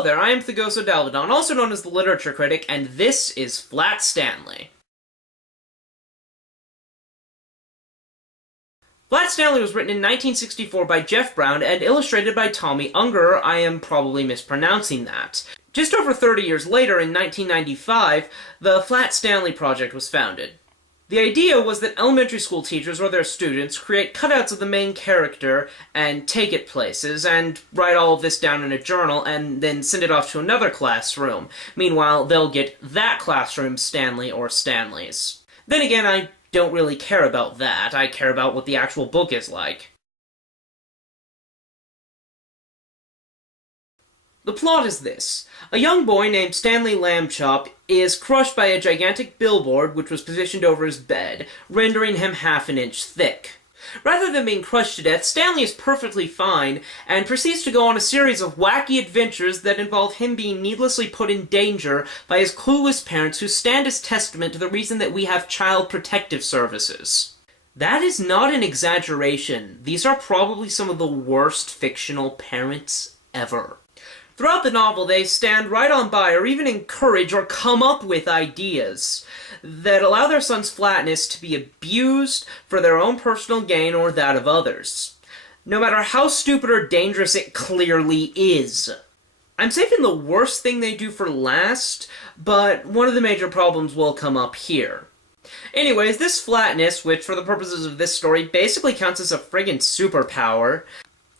Hello there, I am Thagoso Dalvedon, also known as the Literature Critic, and this is Flat Stanley. Flat Stanley was written in 1964 by Jeff Brown and illustrated by Tommy Ungerer. I am probably mispronouncing that. Just over 30 years later, in 1995, the Flat Stanley Project was founded. The idea was that elementary school teachers or their students create cutouts of the main character and take it places, and write all of this down in a journal, and then send it off to another classroom. Meanwhile, they'll get that classroom's Stanley or Stanleys. Then again, I don't really care about that. I care about what the actual book is like. The plot is this. A young boy named Stanley Lambchop is crushed by a gigantic billboard which was positioned over his bed, rendering him half an inch thick. Rather than being crushed to death, Stanley is perfectly fine, and proceeds to go on a series of wacky adventures that involve him being needlessly put in danger by his clueless parents who stand as testament to the reason that we have child protective services. That is not an exaggeration. These are probably some of the worst fictional parents ever. Throughout the novel, they stand right on by or even encourage or come up with ideas that allow their son's flatness to be abused for their own personal gain or that of others, no matter how stupid or dangerous it clearly is. I'm saving the worst thing they do for last, but one of the major problems will come up here. Anyways, this flatness, which for the purposes of this story basically counts as a friggin' superpower,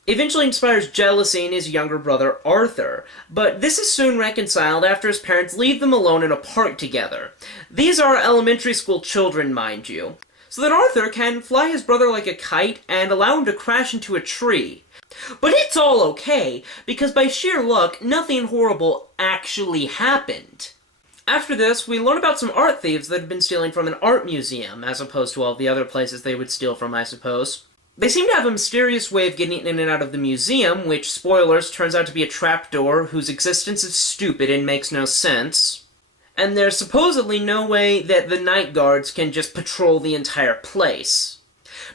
eventually inspires jealousy in his younger brother Arthur, but this is soon reconciled after his parents leave them alone in a park together. These are elementary school children, mind you, so that Arthur can fly his brother like a kite and allow him to crash into a tree. But it's all okay, because by sheer luck, nothing horrible actually happened. After this, we learn about some art thieves that have been stealing from an art museum, as opposed to all the other places they would steal from, I suppose. They seem to have a mysterious way of getting in and out of the museum, which, spoilers, turns out to be a trapdoor whose existence is stupid and makes no sense. And there's supposedly no way that the night guards can just patrol the entire place.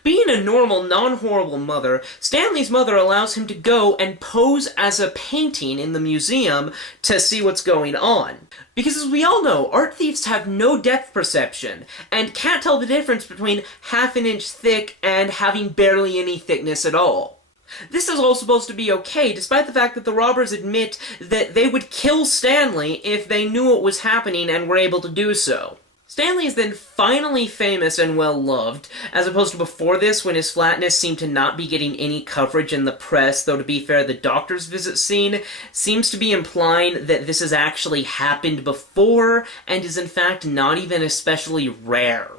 Being a normal, non-horrible mother, Stanley's mother allows him to go and pose as a painting in the museum to see what's going on. Because as we all know, art thieves have no depth perception, and can't tell the difference between half an inch thick and having barely any thickness at all. This is all supposed to be okay, despite the fact that the robbers admit that they would kill Stanley if they knew what was happening and were able to do so. Stanley is then finally famous and well-loved, as opposed to before this when his flatness seemed to not be getting any coverage in the press, though to be fair, the doctor's visit scene seems to be implying that this has actually happened before, and is in fact not even especially rare.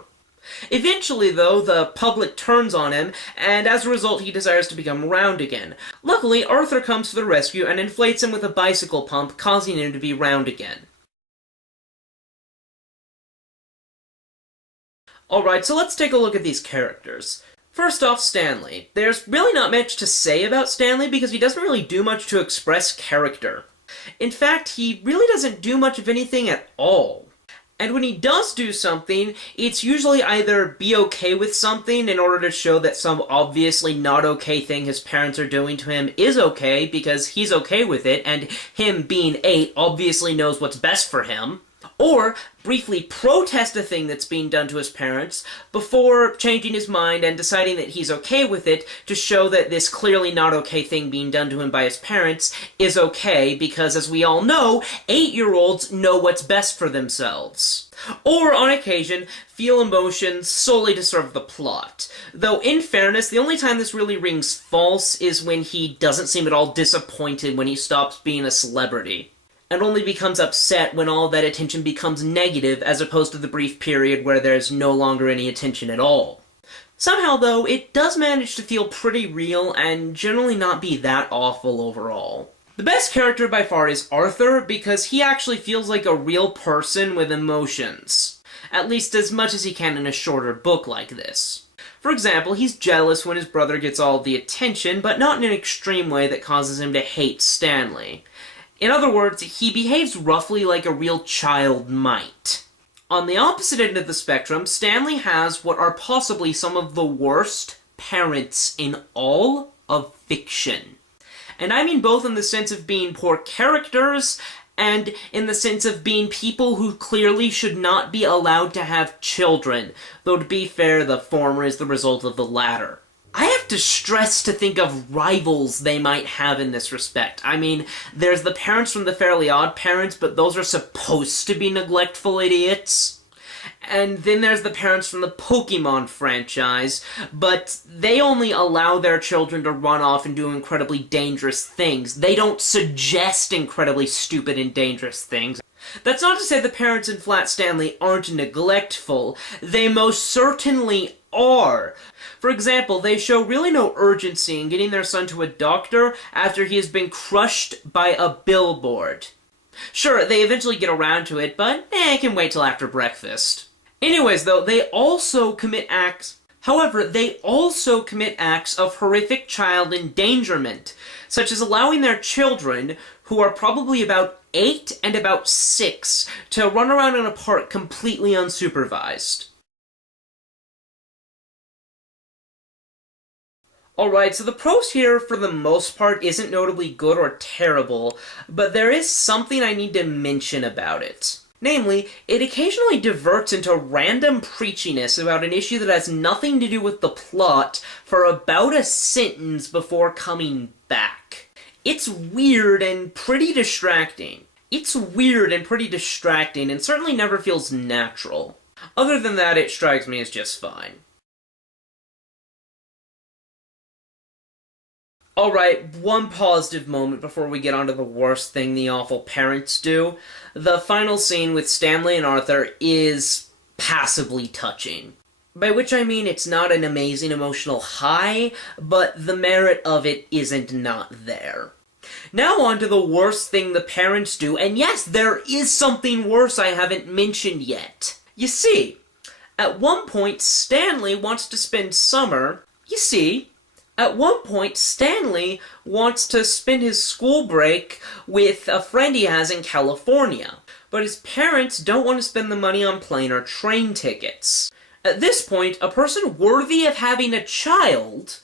Eventually, though, the public turns on him, and as a result he desires to become round again. Luckily, Arthur comes to the rescue and inflates him with a bicycle pump, causing him to be round again. Alright, so let's take a look at these characters. First off, Stanley. There's really not much to say about Stanley because he doesn't really do much to express character. In fact, he really doesn't do much of anything at all. And when he does do something, it's usually either be okay with something in order to show that some obviously not okay thing his parents are doing to him is okay because he's okay with it, and him being 8 obviously knows what's best for him. Or briefly protest a thing that's being done to his parents before changing his mind and deciding that he's okay with it to show that this clearly not okay thing being done to him by his parents is okay because, as we all know, 8-year-olds know what's best for themselves. Or, on occasion, feel emotions solely to serve the plot. Though, in fairness, the only time this really rings false is when he doesn't seem at all disappointed when he stops being a celebrity, and only becomes upset when all that attention becomes negative, as opposed to the brief period where there's no longer any attention at all. Somehow, though, it does manage to feel pretty real, and generally not be that awful overall. The best character by far is Arthur, because he actually feels like a real person with emotions. At least as much as he can in a shorter book like this. For example, he's jealous when his brother gets all the attention, but not in an extreme way that causes him to hate Stanley. In other words, he behaves roughly like a real child might. On the opposite end of the spectrum, Stanley has what are possibly some of the worst parents in all of fiction. And I mean both in the sense of being poor characters, and in the sense of being people who clearly should not be allowed to have children, though to be fair, the former is the result of the latter. I have to stress to think of rivals they might have in this respect. I mean, there's the parents from the Fairly Odd Parents, but those are supposed to be neglectful idiots. And then there's the parents from the Pokemon franchise, but they only allow their children to run off and do incredibly dangerous things. They don't suggest incredibly stupid and dangerous things. That's not to say the parents in Flat Stanley aren't neglectful. They most certainly are. For example, they show really no urgency in getting their son to a doctor after he has been crushed by a billboard. Sure, they eventually get around to it, but it can wait till after breakfast. Anyways, though, they also commit acts of horrific child endangerment, such as allowing their children, who are probably about 8 and about 6, to run around in a park completely unsupervised. Alright, so the prose here, for the most part, isn't notably good or terrible, but there is something I need to mention about it. Namely, it occasionally diverts into random preachiness about an issue that has nothing to do with the plot for about a sentence before coming back. It's weird and pretty distracting. and certainly never feels natural. Other than that, it strikes me as just fine. Alright, one positive moment before we get on to the worst thing the awful parents do. The final scene with Stanley and Arthur is passably touching. By which I mean it's not an amazing emotional high, but the merit of it isn't not there. Now on to the worst thing the parents do, and yes, there is something worse I haven't mentioned yet. You see, at one point Stanley wants to spend his school break with a friend he has in California, but his parents don't want to spend the money on plane or train tickets. At this point, a person worthy of having a child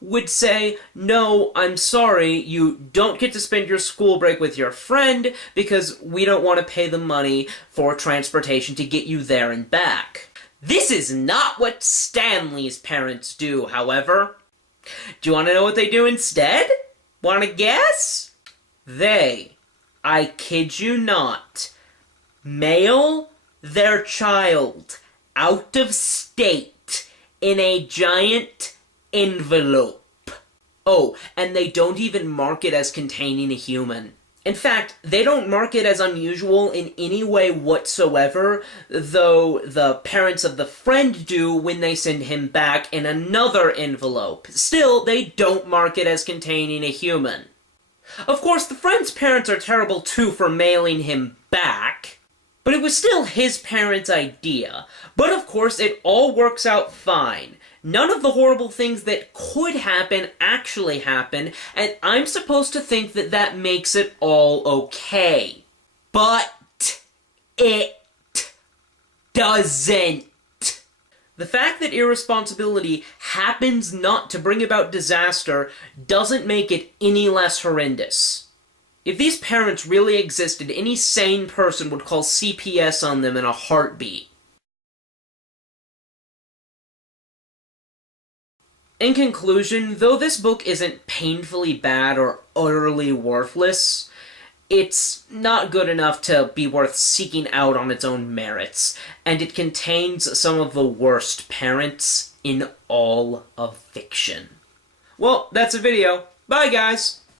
would say, "No, I'm sorry, you don't get to spend your school break with your friend because we don't want to pay the money for transportation to get you there and back." This is not what Stanley's parents do, however. Do you want to know what they do instead? Want to guess? They, I kid you not, mail their child out of state in a giant envelope. Oh, and they don't even mark it as containing a human. In fact, they don't mark it as unusual in any way whatsoever, though the parents of the friend do when they send him back in another envelope. Still, they don't mark it as containing a human. Of course, the friend's parents are terrible too for mailing him back, but it was still his parents' idea. But of course, it all works out fine. None of the horrible things that could happen actually happen, and I'm supposed to think that that makes it all okay. But it doesn't. The fact that irresponsibility happens not to bring about disaster doesn't make it any less horrendous. If these parents really existed, any sane person would call CPS on them in a heartbeat. In conclusion, though this book isn't painfully bad or utterly worthless, it's not good enough to be worth seeking out on its own merits, and it contains some of the worst parents in all of fiction. Well, that's a video. Bye, guys!